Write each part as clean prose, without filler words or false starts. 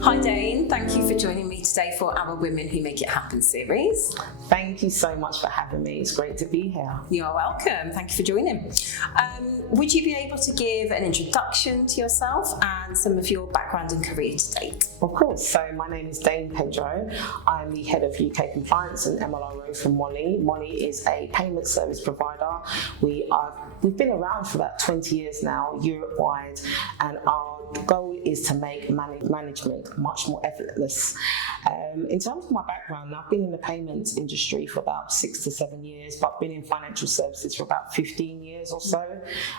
Hi Dane, thank you for joining me today for our Women Who Make It Happen series. Thank you so much for having me. It's great to be here. You're welcome. Thank you for joining. Would you be able to give an introduction to yourself and some of your background and career to date? Of course. So my name is Dane Pedro. I'm the head of UK Compliance and MLRO for Mollie. Mollie is a payment service provider. We've been around for about 20 years now, Europe-wide, and our goal is to make management much more effortless. In terms of my background, I've been in the payments industry for about 6 to 7 years, but I've been in financial services for about 15 years or so,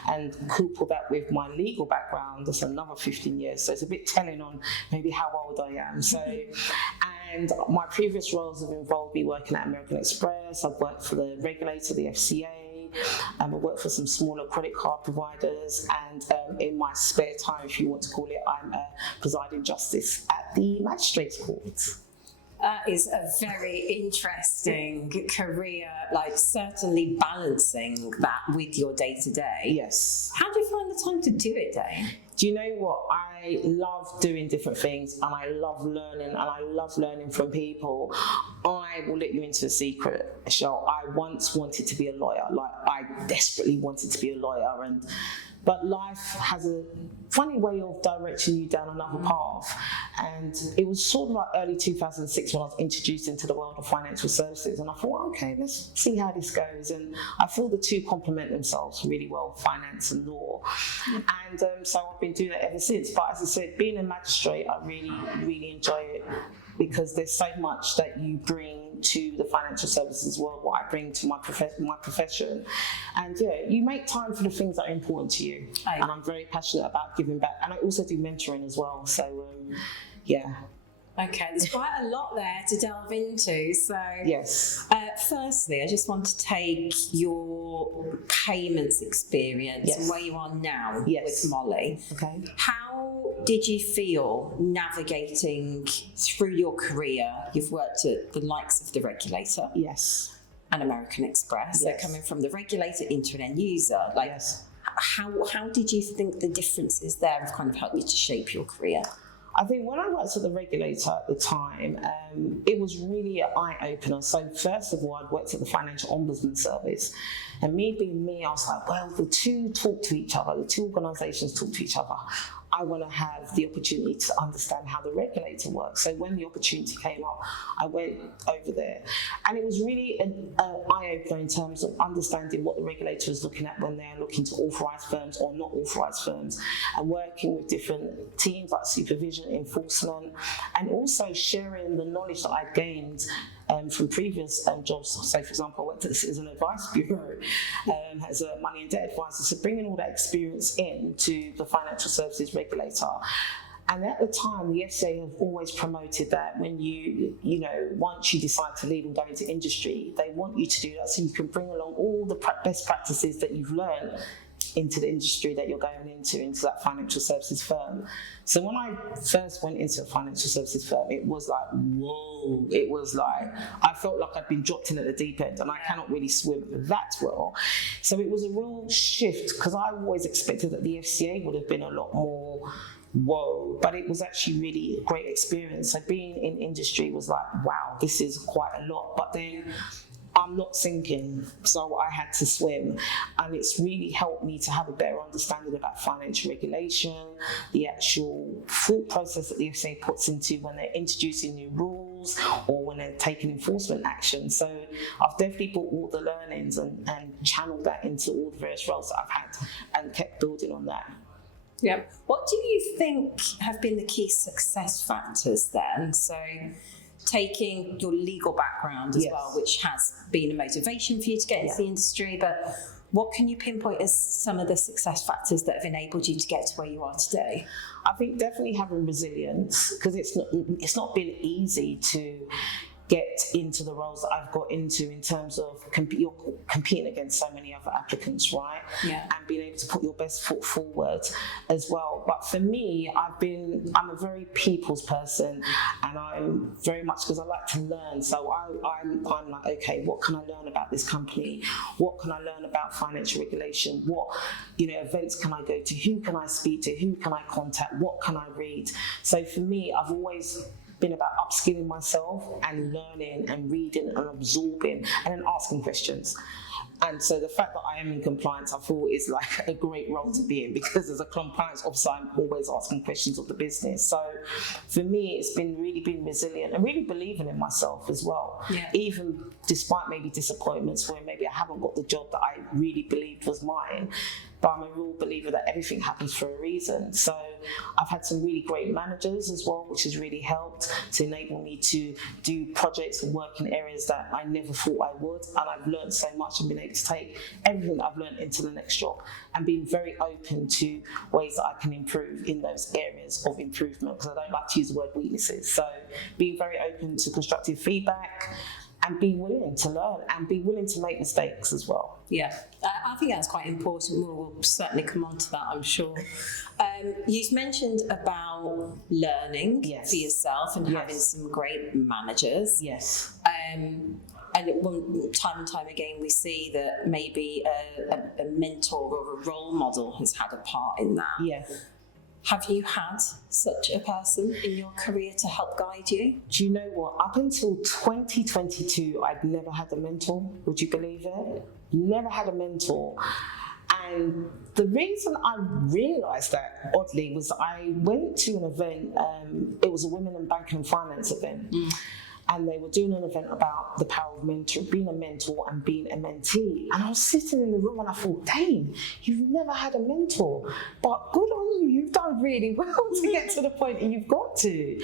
and couple that with my legal background, that's another 15 years. So it's a bit telling on maybe how old I am. And my previous roles have involved me working at American Express. I've worked for the regulator, the FCA. I work for some smaller credit card providers, and in my spare time, if you want to call it, I'm a presiding justice at the magistrates court. That is a very interesting career, like certainly balancing that with your day-to-day. Yes. How do you find the time to do it, Dane? Do you know what? I love doing different things, and I love learning, and I love learning from people. I will let you into a secret, Michelle. I once wanted to be a lawyer. Like, I desperately wanted to be a lawyer, but life has a funny way of directing you down another path. And it was sort of like early 2006 when I was introduced into the world of financial services. And I thought, okay, let's see how this goes. And I feel the two complement themselves really well, finance and law. And so I've been doing that ever since. But as I said, being a magistrate, I really, really enjoy it, because there's so much that you bring to the financial services world, what I bring to my profession. And yeah, you make time for the things that are important to you. And I'm very passionate about giving back. And I also do mentoring as well. So yeah. Okay, there's quite a lot there to delve into. So yes. Firstly, I just want to take your payments experience and where you are now with Mollie. Okay. How did you feel navigating through your career? You've worked at the likes of the regulator. Yes. And American Express. Yes. So coming from the regulator into an end user, like how did you think the differences there have kind of helped you to shape your career? I think when I worked at the regulator at the time, it was really an eye-opener. So first of all, I'd worked at the Financial Ombudsman Service. And me being me, I was like, well, the two talk to each other. The two organisations talk to each other. I want to have the opportunity to understand how the regulator works. So when the opportunity came up, I went over there. And it was really an eye-opener in terms of understanding what the regulator is looking at when they're looking to authorise firms or not authorise firms, and working with different teams like supervision, enforcement, and also sharing the knowledge that I'd gained from previous jobs. So, for example, I worked at the Citizen Advice Bureau as a money and debt advisor. So bringing all that experience into the financial services regulator. And at the time, the FCA have always promoted that when you once you decide to leave and go into industry, they want you to do that so you can bring along all the best practices that you've learned into the industry that you're going into that financial services firm. So when I first went into a financial services firm, it was like, whoa, it was like, I felt like I'd been dropped in at the deep end, and I cannot really swim that well. So it was a real shift, because I always expected that the FCA would have been a lot more whoa, but it was actually really a great experience. So being in industry was like, wow, this is quite a lot. But then I'm not sinking, so I had to swim, and it's really helped me to have a better understanding about financial regulation, the actual thought process that the FCA puts into when they're introducing new rules or when they're taking enforcement action. So I've definitely brought all the learnings and channeled that into all the various roles that I've had, and kept building on that. Yeah. What do you think have been the key success factors then? So taking your legal background as well, which has been a motivation for you to get into the industry, but what can you pinpoint as some of the success factors that have enabled you to get to where you are today? I think definitely having resilience, because it's not been easy to get into the roles that I've got into, in terms of you're competing against so many other applicants, right? Yeah. And being able to put your best foot forward as well. But for me, I'm a very people's person, and I'm very much, because I like to learn. So I'm like, okay, what can I learn about this company? What can I learn about financial regulation? What, events can I go to? Who can I speak to? Who can I contact? What can I read? So for me, I've always been about upskilling myself and learning and reading and absorbing and then asking questions. And so the fact that I am in compliance, I feel, is like a great role to be in, because as a compliance officer, I'm always asking questions of the business. So for me, it's been really being resilient and really believing in myself as well. Yeah. Even despite maybe disappointments where maybe I haven't got the job that I really believed was mine, but I'm a real believer that everything happens for a reason. So I've had some really great managers as well, which has really helped to enable me to do projects and work in areas that I never thought I would. And I've learned so much and been able to take everything that I've learned into the next job, and being very open to ways that I can improve in those areas of improvement, because I don't like to use the word weaknesses. So being very open to constructive feedback, and be willing to learn and be willing to make mistakes as well. Yeah, I think that's quite important. We'll certainly come on to that, I'm sure. You've mentioned about learning for yourself and having some great managers. Yes. And time and time again, we see that maybe a mentor or a role model has had a part in that. Yeah. Have you had such a person in your career to help guide you? Do you know what? Up until 2022, I'd never had a mentor. Would you believe it? Never had a mentor. And the reason I realised that, oddly, was I went to an event. It was a Women in Banking and Finance event. And they were doing an event about the power of being a mentor and being a mentee. And I was sitting in the room and I thought, Dane, you've never had a mentor, but good on you, you've done really well to get to the point that you've got to.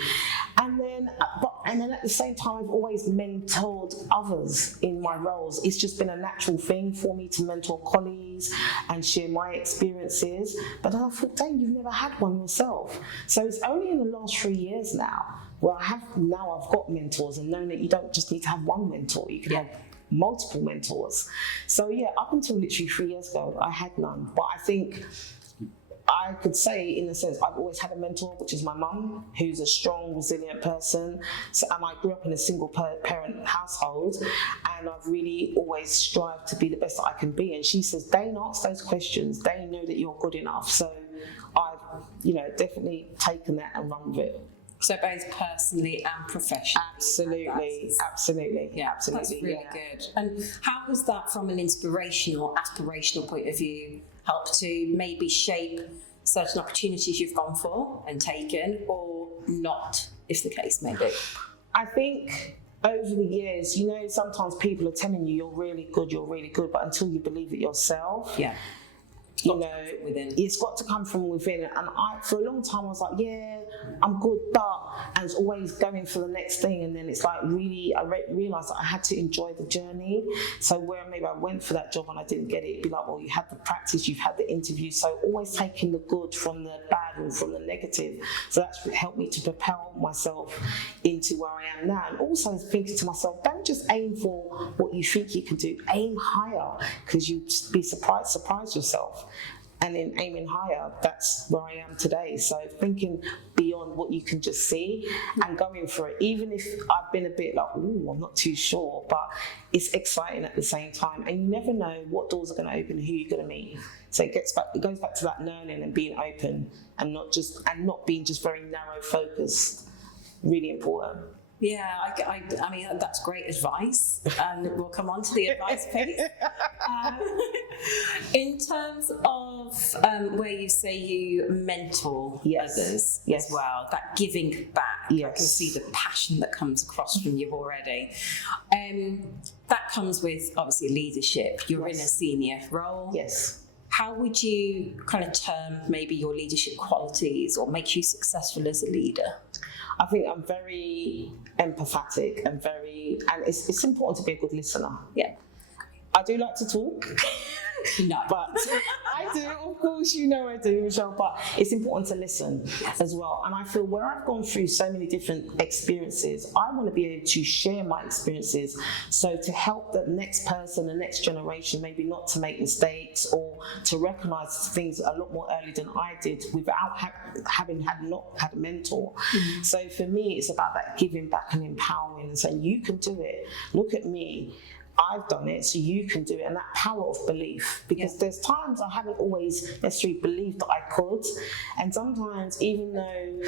And then at the same time, I've always mentored others in my roles. It's just been a natural thing for me to mentor colleagues and share my experiences. But then I thought, Dane, you've never had one yourself. So it's only in the last 3 years now where I've got mentors, and known that you don't just need to have one mentor, you can have multiple mentors. So yeah, up until literally 3 years ago, I had none. But I think I could say, in a sense, I've always had a mentor, which is my mum, who's a strong, resilient person. And I grew up in a single parent household, and I've really always strived to be the best that I can be. And she says, Dane, ask those questions. They know that you're good enough. So I've, definitely taken that and run with it. So both personally and professionally. Absolutely. Yeah, absolutely. That's really good. And how was that, from an inspirational, aspirational point of view, help to maybe shape certain opportunities you've gone for and taken, or not, if the case may be? I think over the years, sometimes people are telling you you're really good, but until you believe it yourself. Yeah. It's got to come from within. And for a long time, I was like, yeah, I'm good, but I was always going for the next thing. And then it's like, really, I realised that I had to enjoy the journey. So where maybe I went for that job and I didn't get it, it'd be like, well, you had the practice, you've had the interview. So always taking the good from the bad and from the negative. So that's helped me to propel myself into where I am now. And also thinking to myself, don't just aim for what you think you can do, aim higher, because you'd be surprise yourself. And in aiming higher, that's where I am today. So thinking beyond what you can just see and going for it, even if I've been a bit like, ooh, I'm not too sure, but it's exciting at the same time. And you never know what doors are going to open and who you're going to meet. So it goes back to that learning and being open, and not being just very narrow focused. Really important. Yeah, I mean, that's great advice, and we'll come on to the advice piece. In terms of where you say you mentor others as well, that giving back, I can see the passion that comes across from you already. That comes with, obviously, leadership. You're in a senior role. Yes. How would you kind of term maybe your leadership qualities, or make you successful as a leader? I think I'm very empathetic and it's important to be a good listener. Yeah. I do like to talk. No. But I do, of course, you know I do, Michelle, but it's important to listen as well. And I feel where I've gone through so many different experiences, I want to be able to share my experiences, so to help the next person, the next generation, maybe not to make mistakes or to recognise things a lot more early than I did without having not had a mentor. Mm-hmm. So for me, it's about that giving back and empowering and saying, you can do it. Look at me. I've done it, so you can do it. And that power of belief, because there's times I haven't always necessarily believed that I could. And sometimes, even though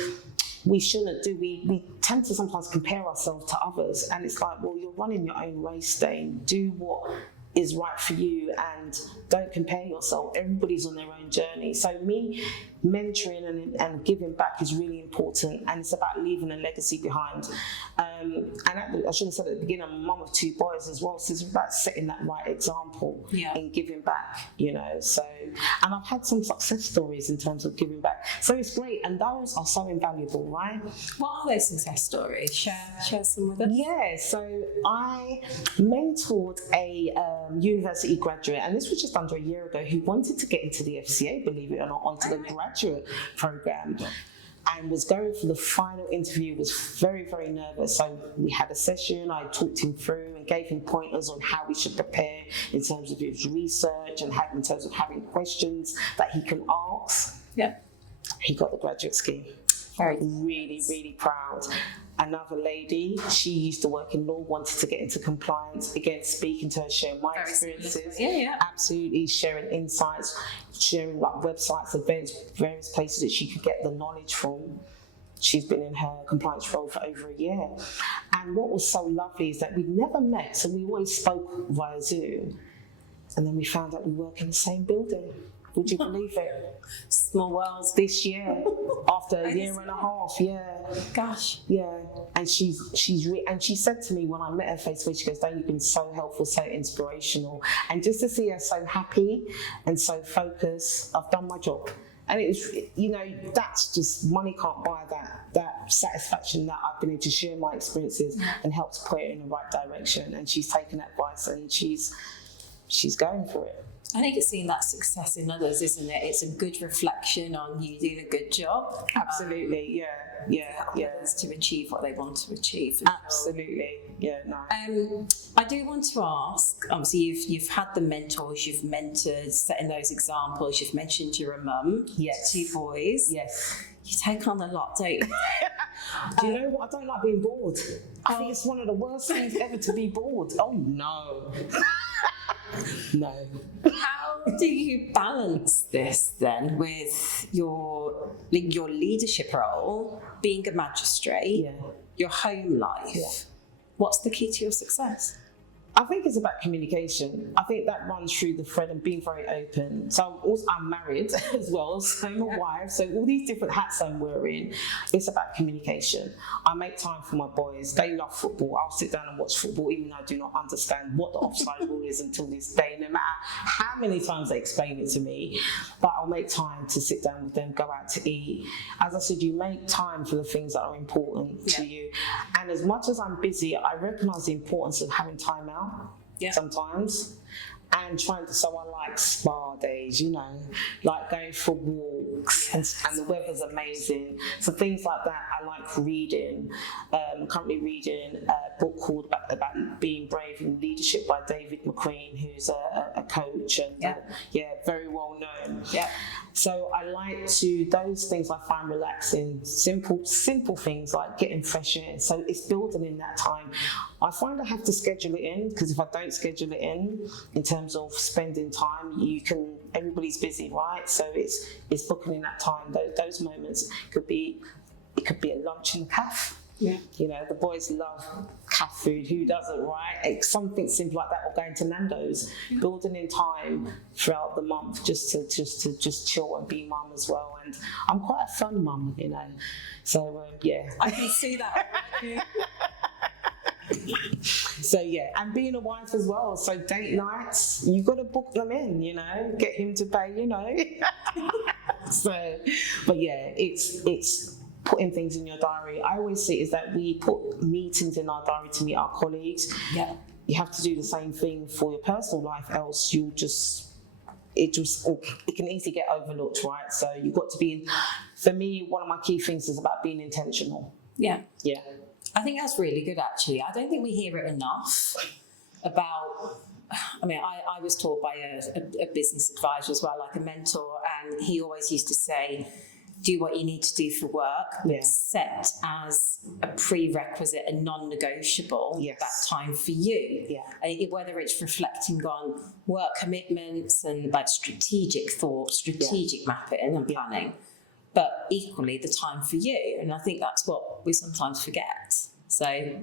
we shouldn't do, we tend to sometimes compare ourselves to others. And it's like, well, you're running your own race, Dane. Do what is right for you and don't compare yourself. Everybody's on their own journey. So me mentoring and giving back is really important, and it's about leaving a legacy behind. And I should have said at the beginning, I'm a mum of 2 boys as well, so it's about setting that right example and giving back, you know. So, and I've had some success stories in terms of giving back, so it's great, and those are so invaluable, right? What are those success stories? Share some with us. Yeah, so I mentored a university graduate, and this was just under a year ago, who wanted to get into the FCA, believe it or not, onto the graduate program, and was going for the final interview, was very, very nervous. So we had a session, I talked him through and gave him pointers on how we should prepare in terms of his research and in terms of having questions that he can ask. Yeah. He got the graduate scheme. Really, really proud. Another lady, she used to work in law, wanted to get into compliance. Again, speaking to her, sharing my experiences. Absolutely, sharing insights, sharing like websites, events, various places that she could get the knowledge from. She's been in her compliance role for over a year. And what was so lovely is that we'd never met, so we always spoke via Zoom. And then we found out we work in the same building. Would you believe it? Small world. This year, after a year and a half, Gosh. Yeah, and she said to me when I met her face to face, she goes, "Dane, you've been so helpful, so inspirational, and just to see her so happy and so focused, I've done my job." And it's, you know, that's just, money can't buy that satisfaction that I've been able to share my experiences and help to put it in the right direction. And she's taken that advice and she's going for it. I think it's seeing that success in others, isn't it? It's a good reflection on you doing a good job. Absolutely, Others to achieve what they want to achieve. Absolutely, I do want to ask. Obviously, you've had the mentors, you've mentored, setting those examples. You've mentioned you're a mum. Yes. 2 boys. Yes. You take on a lot, don't you? Do you know what? I don't like being bored. I think it's one of the worst things ever to be bored. Oh no. No. How do you balance this then with your leadership role, being a magistrate, your home life? Yeah. What's the key to your success? I think it's about communication. I think that runs through the thread and being very open. So I'm married as well, so I'm a wife. So all these different hats I'm wearing, it's about communication. I make time for my boys. They love football. I'll sit down and watch football, even though I do not understand what the offside rule is until this day, no matter how many times they explain it to me. But I'll make time to sit down with them, go out to eat. As I said, you make time for the things that are important to you. And as much as I'm busy, I recognise the importance of having time out. Sometimes, and so I like spa days, you know, like going for walks, and the weather's amazing, so things like that. I like reading. I'm currently reading a book called about being brave in leadership by David McQueen, who's a coach and very well known. So I like those things I find relaxing, simple things like getting fresh air. So it's building in that time. I find I have to schedule it in, because if I don't schedule it in terms of spending time, everybody's busy, right? So it's booking in that time. Those moments could be a lunch in the cafe. Yeah. You know, the boys love cat food. Who doesn't, right? It's something simple like that, or going to Nando's, building in time throughout the month just to chill and be mum as well. And I'm quite a fun mum, you know. So I can see that. So and being a wife as well. So date nights, you've got to book them in, you know, get him to pay, you know. So, but it's putting things in your diary. I always see is that we put meetings in our diary to meet our colleagues. Yeah. You have to do the same thing for your personal life, else you'll just it can easily get overlooked, right? So you've got to be, for me, one of my key things is about being intentional. Yeah. Yeah. I think that's really good, actually. I don't think we hear it enough about, I mean, I was taught by a business advisor as well, like a mentor, and he always used to say, do what you need to do for work, but set as a prerequisite and non-negotiable that time for you. Yeah. Whether it's reflecting on work commitments and like strategic thought, strategic mapping and planning, but equally the time for you. And I think that's what we sometimes forget. So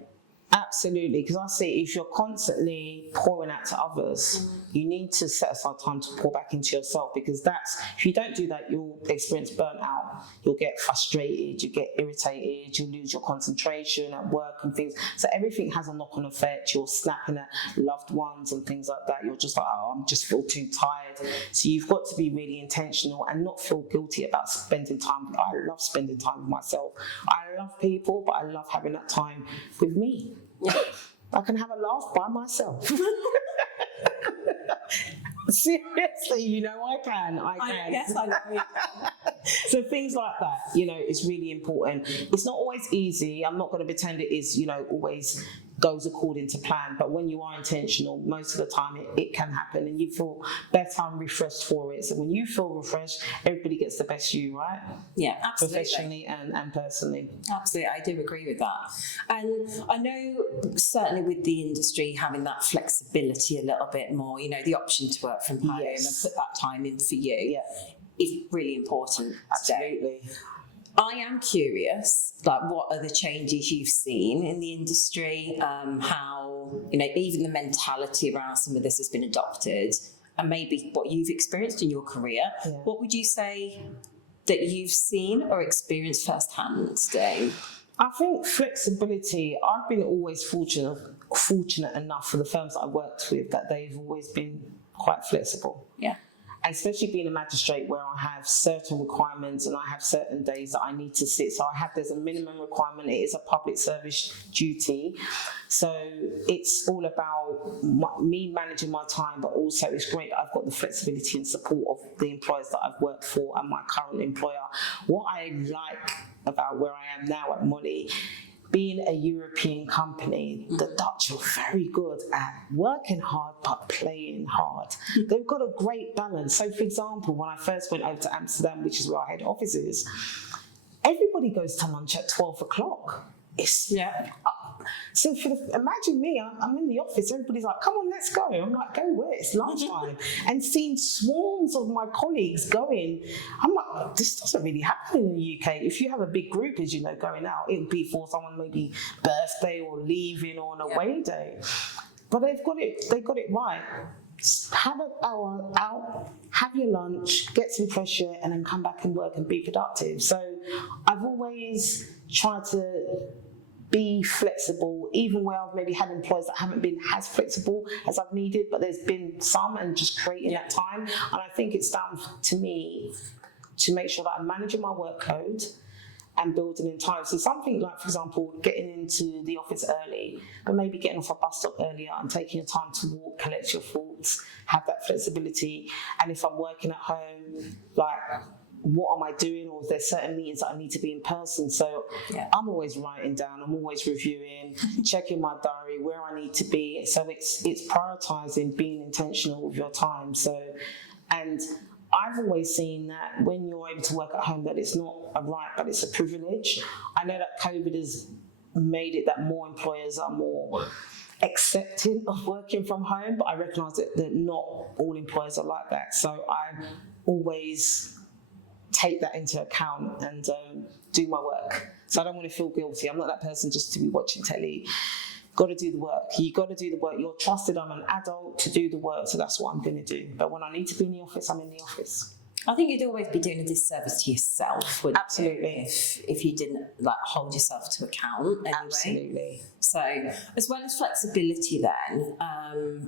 absolutely, because I see if you're constantly pouring out to others, you need to set aside time to pour back into yourself, because that's, if you don't do that, you'll experience burnout, you'll get frustrated, you get irritated, you lose your concentration at work and things. So everything has a knock-on effect. You're snapping at loved ones and things like that. You're just like, oh, I'm just feel too tired. So you've got to be really intentional and not feel guilty about spending time. I love spending time with myself. I love people, but I love having that time with me. I can have a laugh by myself. Seriously, you know, I can. Yes, I know. So things like that, you know, it's really important. It's not always easy. I'm not going to pretend it is, you know, always goes according to plan. But when you are intentional, most of the time it can happen, and you feel better and refreshed for it. So when you feel refreshed, everybody gets the best you, right? Yeah, absolutely. Professionally and personally. Absolutely, I do agree with that. And I know certainly with the industry having that flexibility a little bit more, you know, the option to work from home and put that time in for you is really important. Absolutely. I am curious, like, what are the changes you've seen in the industry? How, you know, even the mentality around some of this has been adopted, and maybe what you've experienced in your career. Yeah. What would you say that you've seen or experienced firsthand, Dane? I think flexibility, I've been always fortunate enough for the firms that I've worked with that they've always been quite flexible. Yeah. And especially being a magistrate where I have certain requirements and I have certain days that I need to sit. So there's a minimum requirement. It is a public service duty. So it's all about me managing my time, but also it's great that I've got the flexibility and support of the employers that I've worked for and my current employer. What I like about where I am now at Mollie, being a European company, the Dutch are very good at working hard but playing hard. They've got a great balance. So, for example, when I first went over to Amsterdam, which is where our head office is, everybody goes to lunch at 12 o'clock. So imagine me, I'm in the office, everybody's like, come on, let's go. I'm like, go where? It's lunchtime. And seeing swarms of my colleagues going, I'm like, oh, this doesn't really happen in the UK. If you have a big group, as you know, going out, it would be for someone maybe birthday or leaving or on a away day. But they've got it right. Have an hour out, have your lunch, get some fresh air, and then come back and work and be productive. So I've always tried to be flexible, even where I've maybe had employers that haven't been as flexible as I've needed, but there's been some, and just creating that time. And I think it's down to me to make sure that I'm managing my workload and building in time. So something like, for example, getting into the office early, but maybe getting off a bus stop earlier and taking your time to walk, collect your thoughts, have that flexibility. And if I'm working at home, like, what am I doing, or is there certain meetings that I need to be in person? So I'm always writing down, I'm always reviewing, checking my diary, where I need to be. So it's prioritising, being intentional with your time. So, and I've always seen that when you're able to work at home, that it's not a right, but it's a privilege. I know that COVID has made it that more employers are more accepting of working from home, but I recognise that not all employers are like that. So I always take that into account and do my work. So I don't want to feel guilty. I'm not that person just to be watching telly. Got to do the work. You got to do the work. You're trusted. I'm an adult to do the work, so that's what I'm going to do. But when I need to be in the office, I'm in the office. I think you'd always be doing a disservice to yourself, wouldn't Absolutely. you, if you didn't like hold yourself to account anyway. Absolutely. So, as well as flexibility, then,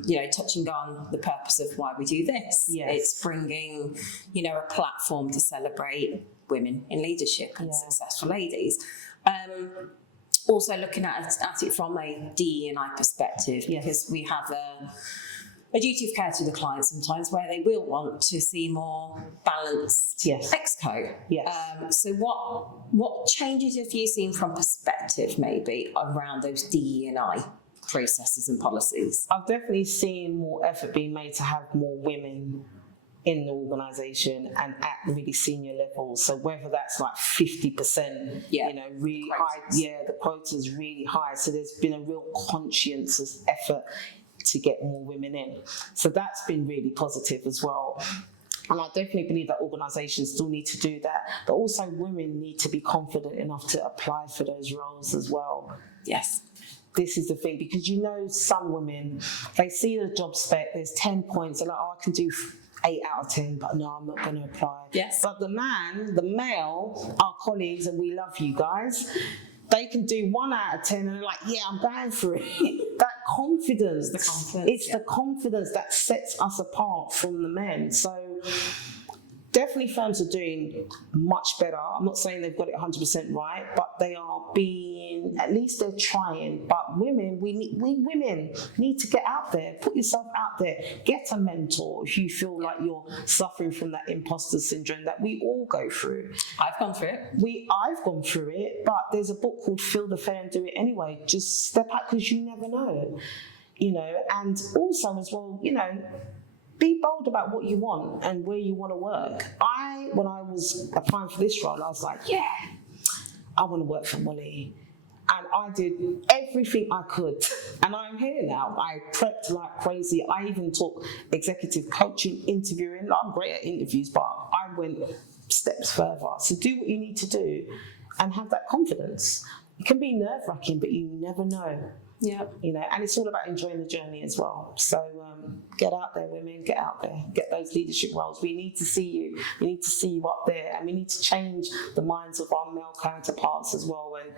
you know, touching on the purpose of why we do this, it's bringing, you know, a platform to celebrate women in leadership and successful ladies. Also looking at it from a DE&I perspective, because we have a duty of care to the client sometimes, where they will want to see more balanced exco. Yes. So what changes have you seen from perspective maybe around those DE&I processes and policies? I've definitely seen more effort being made to have more women in the organisation and at really senior levels. So whether that's like 50%, really high, the quota's really high. So there's been a real conscientious effort to get more women in. So that's been really positive as well. And I definitely believe that organisations still need to do that, but also women need to be confident enough to apply for those roles as well. Yes. This is the thing, because some women, they see the job spec, there's 10 points, they're like, I can do 8 out of 10, but no, I'm not going to apply. Yes. But the male, our colleagues, and we love you guys, they can do 1 out of 10 and they're like, yeah, I'm going for it. That confidence. It's the confidence that sets us apart from the men. So definitely firms are doing much better. I'm not saying they've got it 100% right, but they are at least they're trying. But we women need to get out there, put yourself out there, get a mentor if you feel like you're suffering from that imposter syndrome that we all go through. I've gone through it. I've gone through it, but there's a book called Feel the Fear and Do It Anyway. Just step out, because you never know, and also as well, be bold about what you want and where you want to work. When I was applying for this role, I was like, yeah, I want to work for Mollie. And I did everything I could. And I'm here now. I prepped like crazy. I even took executive coaching, interviewing. I'm great at interviews, but I went steps further. So do what you need to do and have that confidence. It can be nerve-wracking, but you never know. Yeah. And it's all about enjoying the journey as well. So get out there, women, get out there, get those leadership roles. We need to see you. We need to see you up there, and we need to change the minds of our male counterparts as well, and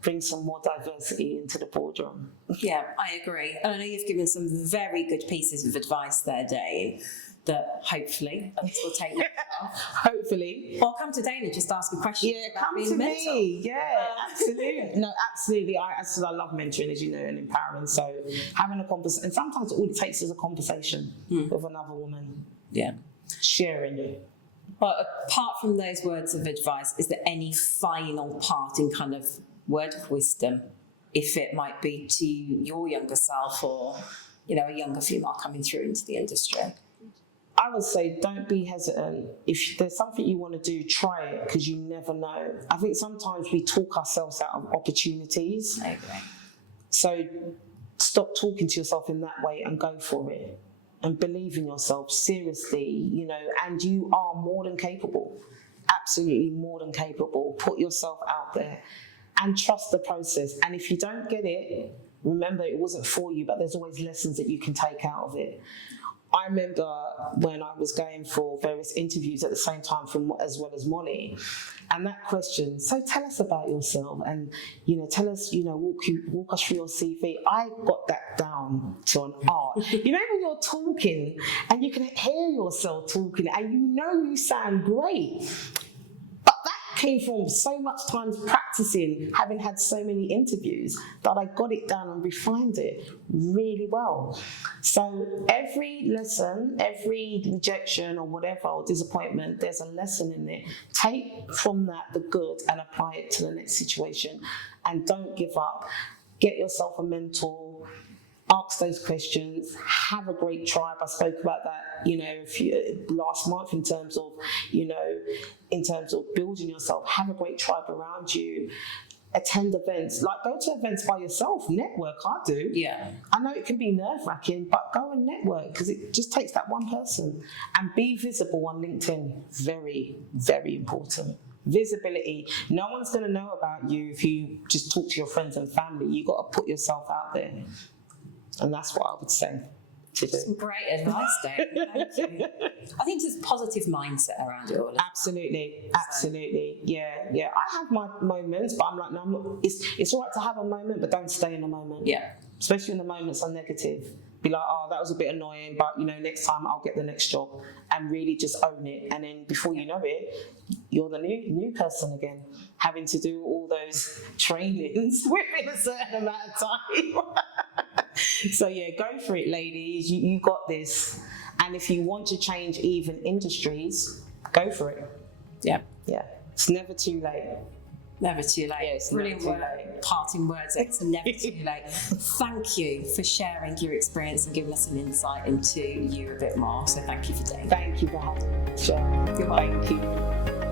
bring some more diversity into the boardroom. Yeah, I agree. And I know you've given some very good pieces of advice there, Dane, that hopefully others will take note of. Hopefully. Or come to Dane and just ask a question. Yeah, come to me. Yeah, absolutely. No, absolutely. I love mentoring, as you know, and empowering. So having a conversation, and sometimes all it takes is a conversation with another woman. Yeah. Sharing it. Well, apart from those words of advice, is there any final parting kind of word of wisdom, if it might be to your younger self or, a younger female coming through into the industry? I would say don't be hesitant. If there's something you want to do, try it, because you never know. I think sometimes we talk ourselves out of opportunities. I agree. So stop talking to yourself in that way and go for it. And believe in yourself, seriously, and you are more than capable. Absolutely more than capable. Put yourself out there and trust the process. And if you don't get it, remember it wasn't for you, but there's always lessons that you can take out of it. I remember when I was going for various interviews at the same time, as well as Mollie, and that question, so tell us about yourself, and tell us, walk us through your CV. I got that down to an art. When you're talking and you can hear yourself talking and you sound great, but that came from so much time practicing, having had so many interviews, that I got it down and refined it really well. So every lesson, every rejection or whatever, or disappointment, there's a lesson in it. Take from that the good and apply it to the next situation, and don't give up. Get yourself a mentor. Ask those questions. Have a great tribe. I spoke about that, last month in terms of building yourself. Have a great tribe around you. Attend events. Like, go to events by yourself. Network. I do. Yeah. I know it can be nerve-wracking, but go and network, because it just takes that one person. And be visible on LinkedIn. Very, very important. Visibility. No one's going to know about you if you just talk to your friends and family. You've got to put yourself out there. And that's what I would say to do. Some great advice, Dane. Thank you. I think there's a positive mindset around it all. Absolutely. Yeah. I have my moments, but I'm like, no, I'm not. It's all right to have a moment, but don't stay in a moment. Yeah. Especially when the moments are negative. Be like, oh, that was a bit annoying, but next time I'll get the next job, and really just own it. And then before you know it, you're the new person again, having to do all those trainings within a certain amount of time. So yeah, go for it, ladies. You got this. And if you want to change even industries, go for it. Yeah. Yeah. It's never too late. Never too late. Yeah, it's Brilliant never too word. late. Parting words. It's never too late. Thank you for sharing your experience and giving us an insight into you a bit more. So thank you for doing that. Thank you for having me. Sure. You're welcome. Thank you.